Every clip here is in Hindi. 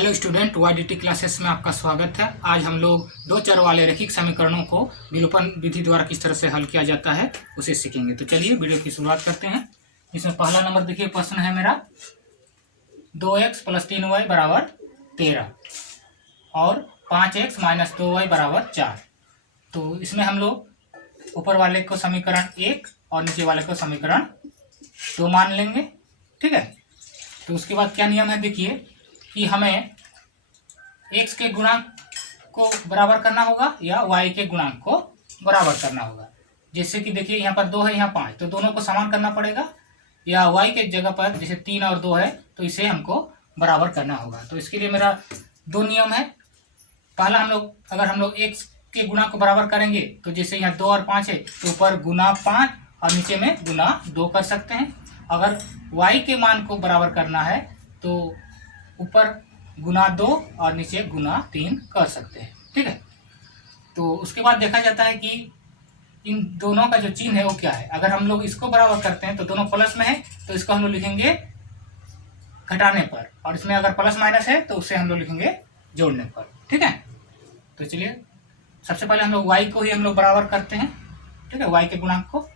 हेलो स्टूडेंट, YDT क्लासेस में आपका स्वागत है। आज हम लोग दो चर वाले रैखिक समीकरणों को विलोपन विधि द्वारा किस तरह से हल किया जाता है उसे सीखेंगे। तो चलिए वीडियो की शुरुआत करते हैं। इसमें पहला नंबर देखिए, प्रश्न है मेरा 2x + 3y = 13 और 5x - 2y = 4। तो इसमें हम लोग ऊपर वाले को समीकरण 1 और नीचे वाले को समीकरण 2 मान लेंगे। ठीक है। तो उसके बाद क्या नियम है देखिए कि हमें x के गुणांक को बराबर करना होगा या y के गुणांक को बराबर करना होगा। जैसे कि देखिए यहाँ पर 2 है, यहाँ 5, तो दोनों को समान करना पड़ेगा। या y के जगह पर जैसे 3 और 2 है तो इसे हमको बराबर करना होगा। तो इसके लिए मेरा दो नियम है। पहला अगर हम लोग x के गुणांक को बराबर करेंगे तो जैसे यहाँ 2 और 5 है तो ऊपर गुना 5 और नीचे में गुना 2 कर सकते हैं। अगर y के मान को बराबर करना है तो ऊपर गुना 2 और नीचे गुना 3 कर सकते हैं। ठीक है। तो उसके बाद देखा जाता है कि इन दोनों का जो चिन्ह है वो क्या है। अगर हम लोग इसको बराबर करते हैं तो दोनों प्लस में है तो इसको हम लोग लिखेंगे घटाने पर, और इसमें अगर प्लस माइनस है तो उसे हम लोग लिखेंगे जोड़ने पर। ठीक है। तो चलिए सबसे पहले हम लोग y को ही हम लोग बराबर करते हैं। ठीक है, y के गुणांक को।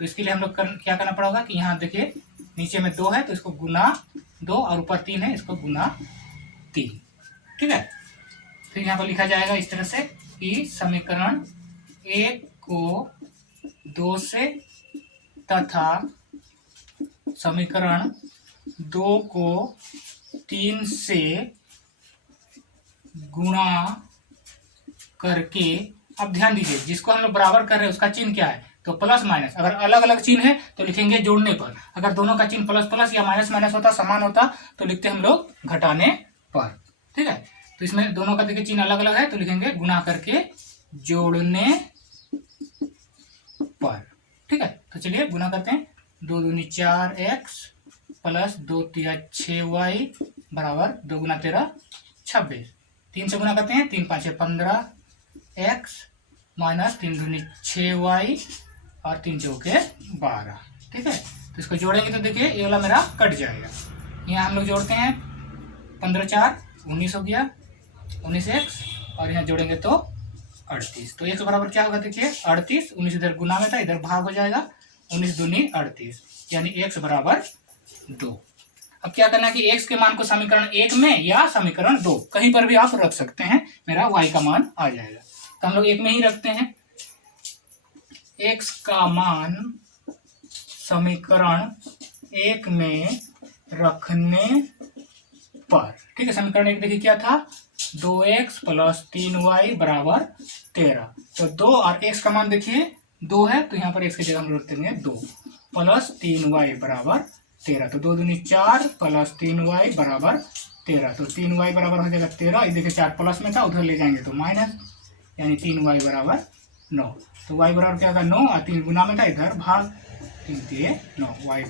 तो इसके लिए हम लोग क्या करना पड़ेगा कि यहाँ देखिए नीचे में 2 है तो इसको गुना 2 और ऊपर 3 है इसको गुना 3। ठीक है। फिर यहाँ पर लिखा जाएगा इस तरह से कि समीकरण 1 को 2 से तथा समीकरण 2 को 3 से गुणा करके, अब ध्यान दीजिए जिसको हम लोग बराबर कर रहे हैं उसका चिन्ह क्या है, तो प्लस माइनस। अगर अलग अलग चिन्ह है तो लिखेंगे जोड़ने पर। अगर दोनों का चिन्ह प्लस प्लस या माइनस माइनस होता, समान होता, तो लिखते हम लोग घटाने पर। ठीक है। तो इसमें दोनों का देखिए चिन्ह अलग अलग है तो लिखेंगे गुणा करके जोड़ने पर। ठीक है। तो चलिए गुणा करते हैं। 2 दूनी 4x + 2 तिया 6y = 2 गुना 13 26। 3 से गुणा करते हैं, 3 5 15x - 3 दूनी 6y और 3 चौके 12। ठीक है। तो इसको जोड़ेंगे तो देखिए ये वाला मेरा कट जाएगा। यहाँ हम लोग जोड़ते हैं 15 4 19 हो गया, 19x, और यहाँ जोड़ेंगे तो 38। तो x बराबर क्या होगा देखिए 38। 19 इधर गुना में था, इधर भाग हो जाएगा। 19 दूनी 38 यानी x = 2। अब क्या करना है कि x के मान को समीकरण 1 में या समीकरण 2 कहीं पर भी आप रख सकते हैं, मेरा y का मान आ जाएगा। तो हम लोग 1 में ही रखते हैं। x का मान समीकरण 1 में रखने पर। ठीक है। समीकरण 1 देखिए क्या था, 2x + 3y = 13। तो 2 और x का मान देखिए 2 है तो यहाँ पर x की जगह हम रख देंगे 2 + 3y = 13। तो 2 दूनी 4 + 3y = 13। तो 3y बराबर हो जाएगा 13। ये देखिए 4 प्लस में था, उधर ले जाएंगे तो माइनस, यानी 3y = 9। तो y बराबर क्या होगा 9 और 3 गुना में था, इधर भाग, 3 3 9, y =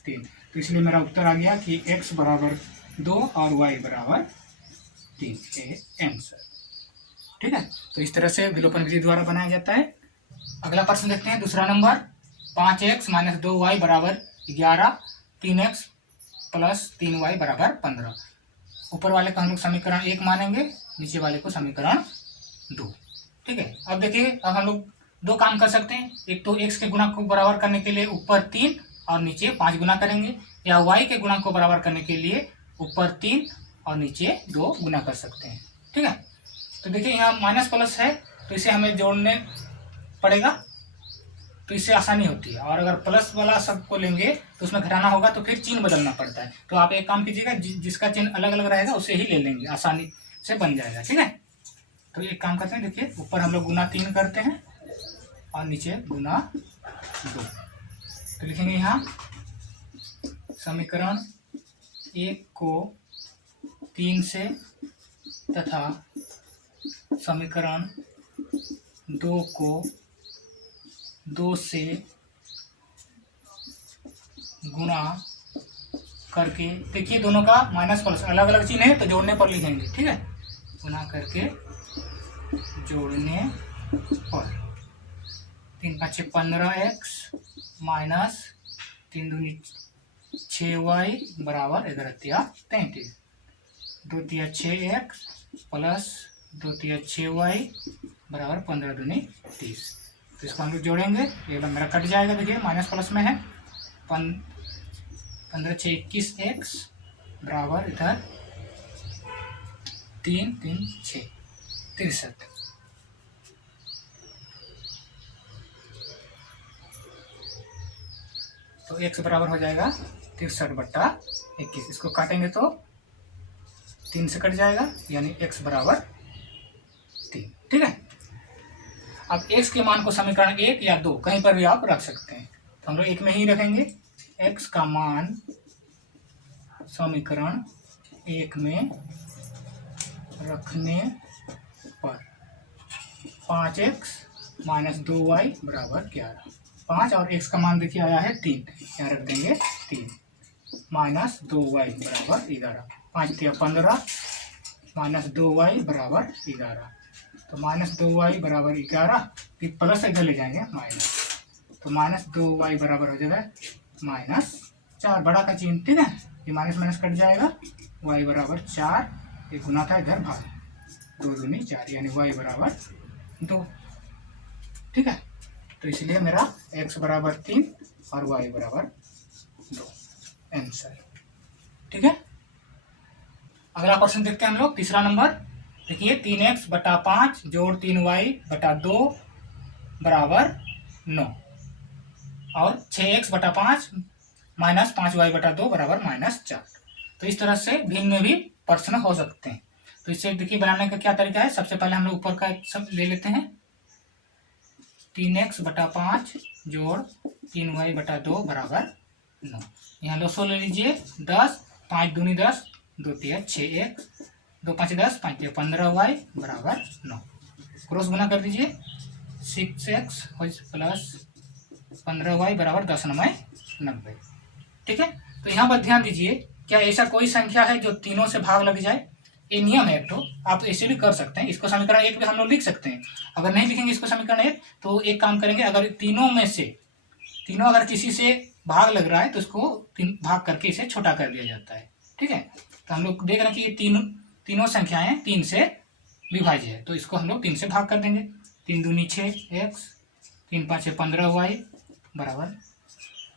3। तो इसलिए मेरा उत्तर आ गया कि x = 2 और y = 3 आंसर। ठीक है। तो इस तरह से विलोपन विधि द्वारा बनाया जाता है। अगला प्रश्न देखते हैं, दूसरा number 5x - 2y = 11, 3x + 3y = 15। ऊपर वाले को हम लोग समीकरण 1 मानेंगे, नीचे वाले को समीकरण 2। ठीक है। अब देखिए अब हम लोग दो काम कर सकते हैं। एक तो x के गुणांक को बराबर करने के लिए ऊपर 3 और नीचे 5 गुना करेंगे, या y के गुणांक को बराबर करने के लिए ऊपर 3 और नीचे 2 गुना कर सकते हैं। ठीक है। तो देखिए यहाँ माइनस प्लस है तो इसे हमें जोड़ने पड़ेगा, तो इससे आसानी होती है। और अगर प्लस वाला सबको लेंगे तो उसमें घटाना होगा तो फिर चिन्ह बदलना पड़ता है। तो आप एक काम कीजिएगा, जिसका चिन्ह अलग अलग रहेगा उसे ही ले लेंगे, आसानी से बन जाएगा। ठीक है। तो एक काम करते हैं, देखिए ऊपर हम लोग गुना 3 करते हैं और नीचे गुना 2। तो लिखेंगे यहाँ समीकरण 1 को 3 से तथा समीकरण 2 को 2 से गुणा करके, देखिए दोनों का माइनस प्लस अलग अलग चिन्ह है तो जोड़ने पर लिखेंगे। ठीक है। गुणा करके जोड़ने पर 3 5 15x - 3 दूनी 6y = 33। 2 तिया 6x प्लस 2 तिया 6y बराबर 15 दूनी 30। तो इसको हम लोग जोड़ेंगे, ये वाला मेरा कट जाएगा, देखिए माइनस प्लस में है। 15 6 21x बराबर इधर 3 3 6 63। तो x बराबर हो जाएगा 63/21। इसको काटेंगे तो 3 से कट जाएगा, यानी x बराबर 3। ठीक है। अब x के मान को समीकरण 1 या 2 कहीं पर भी आप रख सकते हैं, तो हम लोग 1 में ही रखेंगे। x का मान समीकरण 1 में रखने पर 5x माइनस 2y बराबर 11। 5 और x का मान देखिए आया है 3, यहाँ रख देंगे 3 माइनस 2y बराबर 11। 5 तिया 15 माइनस 2y बराबर 11। तो माइनस 2y बराबर 11, फिर प्लस इधर ले जाएंगे माइनस, तो माइनस 2y बराबर हो जाएगा -4, बड़ा का चिन्ह। ठीक है, ये माइनस माइनस कट जाएगा, y बराबर 4, ये गुना था इधर भाग, 2 दूनी 4 यानी y बराबर 2। ठीक है, तो इसलिए मेरा x बराबर 3 और y बराबर 2 आंसर। ठीक है, अगला क्वेश्चन देखते हैं हम लोग, तीसरा नंबर। देखिए 3x बटा 5 जोड़ 3y बटा 2 बराबर 9 और 6x बटा 5 माइनस 5y बटा 2 बराबर -4। तो इस तरह से भिन्न में भी प्रश्न हो सकते हैं। तो इससे देखिए बनाने का क्या तरीका है, सबसे पहले हम लोग ऊपर का सब ले लेते हैं। 3x बटा 5 जोड़ 3y बटा 2 बराबर 9। यहाँ लो 100 ले लीजिए, 10 5 दूनी 10, 2 तिया 6x, 2 5 10, 5 तिया 15y बराबर 9। क्रॉस गुना कर दीजिए, 6x प्लस 15y बराबर 10 9 90। ठीक है, तो यहाँ पर ध्यान दीजिए, क्या ऐसा कोई संख्या है जो तीनों से भाग लग जाए? ये नियम है, तो आप ऐसे भी कर सकते हैं। इसको समीकरण 1 भी हम लोग लिख सकते हैं। अगर नहीं लिखेंगे इसको समीकरण 1, तो एक काम करेंगे, अगर तीनों में से अगर किसी से भाग लग रहा है तो उसको भाग करके इसे छोटा कर दिया जाता है। ठीक है, तो हम लोग देख रहे हैं कि ये तीनों संख्याएं 3 से विभाज्य है, तो इसको हम लोग 3 से भाग कर देंगे। 3 दूनी 6x, 3 5 15y बराबर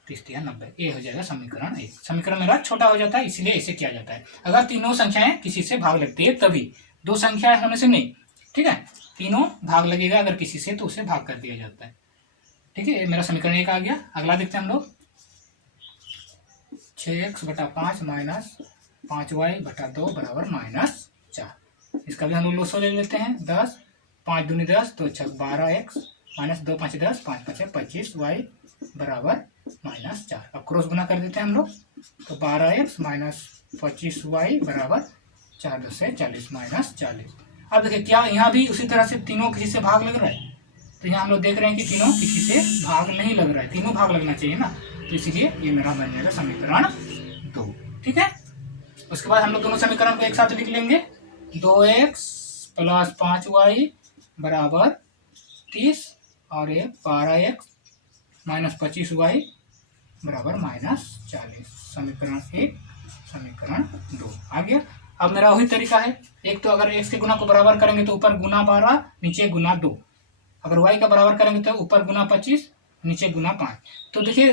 30 तिया 90। ये हो जाएगा समीकरण 1। समीकरण मेरा छोटा हो जाता है, इसलिए ऐसे किया जाता है। अगर तीनों संख्याएं किसी से भाग लगती है तभी, 2 संख्याएं होने से नहीं। ठीक है, तीनों भाग लगेगा अगर किसी से तो उसे भाग कर दिया जाता है। ठीक है, मेरा समीकरण 1 आ गया। अगला देखते हैं हम लोग, 6x बटा 5 माइनस 5y बटा 2 बराबर -4। इसका भी हम लोग लोसो ले लेते हैं। 10 5 दूनी 10, 2 6 12x माइनस 2 5 10, 5 5 25y बराबर -4। अब क्रॉस गुना कर देते हैं हम लोग, तो 12x माइनस 25y बराबर 4 10 से 40 -40। अब देखिए क्या यहाँ भी उसी तरह से तीनों किसी से भाग लग रहा है? तो यहाँ हम लोग देख रहे हैं कि तीनों किसी से भाग नहीं लग रहा है, तीनों भाग लगना चाहिए ना, तो इसलिए ये मेरा बन जाएगा समीकरण 2। ठीक है, उसके बाद हम लोग दोनों समीकरण को एक साथ लिख लेंगे। 2x प्लस 5y बराबर 30 और ये 12x माइनस 25y बराबर -40। समीकरण 1 समीकरण 2 आ गया। अब मेरा वही तरीका है, एक तो अगर x के गुना को बराबर करेंगे तो ऊपर गुना 12 नीचे गुना 2, अगर y का बराबर करेंगे तो ऊपर गुना 25 नीचे गुना 5। तो देखिए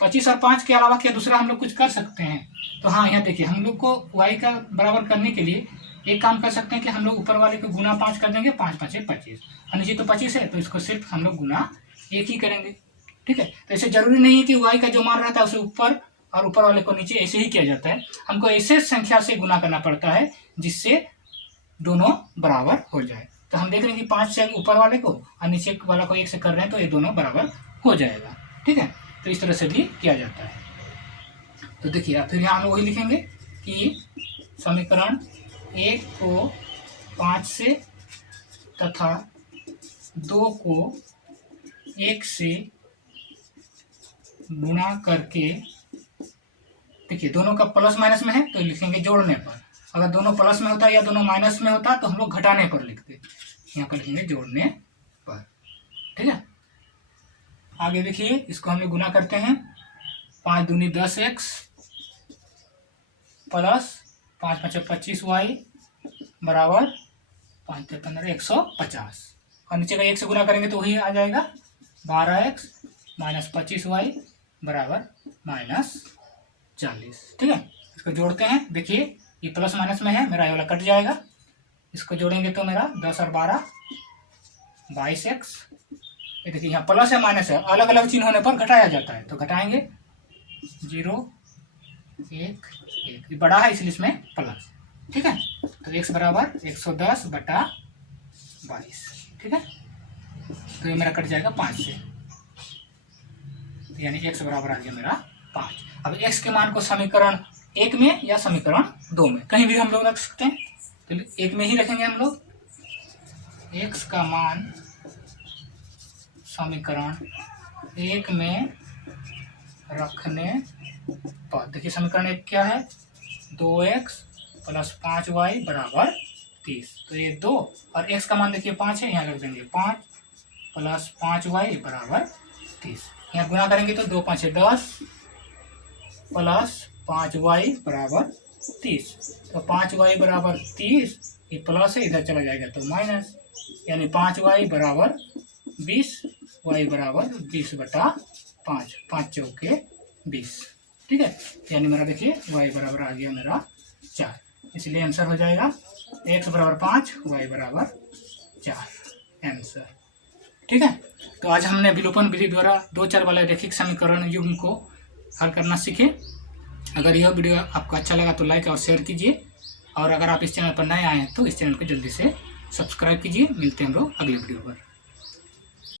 25 और 5 के अलावा क्या दूसरा हम लोग कुछ कर सकते हैं? तो हाँ, यहाँ देखिए हम लोग को y का बराबर करने के लिए एक काम कर सकते हैं कि हम लोग ऊपर वाले को गुना 5 कर देंगे, 5 5 25 और नीचे तो 25 है, तो इसको सिर्फ हम लोग गुना 1 ही करेंगे। ठीक है, तो ऐसे जरूरी नहीं है कि y का जो मान रहता है उसे ऊपर और ऊपर वाले को नीचे, ऐसे ही किया जाता है। हमको ऐसे संख्या से गुना करना पड़ता है जिससे दोनों बराबर हो जाए। तो हम देख रहे हैं कि 5 से ऊपर वाले को और नीचे वाला को 1 से कर रहे हैं, तो ये दोनों बराबर हो जाएगा। ठीक है, तो इस तरह से भी किया जाता है। तो देखिए फिर यहाँ हम वही लिखेंगे कि समीकरण 1 को 5 से तथा 2 को 1 से गुणा करके, देखिए दोनों का प्लस माइनस में है तो लिखेंगे जोड़ने पर, अगर दोनों प्लस में होता या दोनों माइनस में होता तो हम लोग घटाने पर लिखते, यहाँ पर लिखेंगे जोड़ने पर। ठीक है, आगे देखिए इसको हम लोग गुना करते हैं। 5 दूनी 10x प्लस 5 5 25y बराबर 5 15 150, और नीचे का 1 से गुना करेंगे तो वही आ जाएगा 12x माइनस 25y बराबर -40। ठीक है, इसको जोड़ते हैं। देखिए ये प्लस माइनस में है, मेरा ये वाला कट जाएगा। इसको जोड़ेंगे तो मेरा 10 और 12 22x। ये देखिए यहाँ प्लस है माइनस है, अलग अलग चिन्ह होने पर घटाया जाता है, तो घटाएंगे 0 1 1, ये बड़ा है इसलिए इसमें प्लस। ठीक है, तो x बराबर 110/22। ठीक है, तो ये मेरा कट जाएगा 5 से, यानी x बराबर आ गया मेरा 5। अब x के मान को समीकरण 1 में या समीकरण 2 में कहीं भी हम लोग रख सकते हैं, तो 1 में ही रखेंगे हम लोग। x का मान समीकरण 1 में रखने पर, देखिए समीकरण 1 क्या है, 2x प्लस 5y बराबर 30। तो ये 2 और x का मान देखिए 5 है, यहाँ रख देंगे 5 प्लस 5y बराबर 30। यहाँ गुना करेंगे तो 2 5 10 प्लस 5y बराबर 30। तो 5y बराबर 30, ये प्लस है इधर चला जाएगा तो माइनस, यानी 5y बराबर 20, y बराबर 20/5, 5 चौके 20। ठीक है, यानी मेरा देखिए y बराबर आ गया मेरा 4, इसलिए आंसर हो जाएगा x बराबर 5 y बराबर 4 आंसर। ठीक है, तो आज हमने विलोपन विधि द्वारा 2 चर वाले रैखिक समीकरण युग्म को हल करना सीखे। अगर यह वीडियो आपको अच्छा लगा तो लाइक और शेयर कीजिए, और अगर आप इस चैनल पर नए आए हैं तो इस चैनल को जल्दी से सब्सक्राइब कीजिए। मिलते हैं हम लोग अगले वीडियो पर।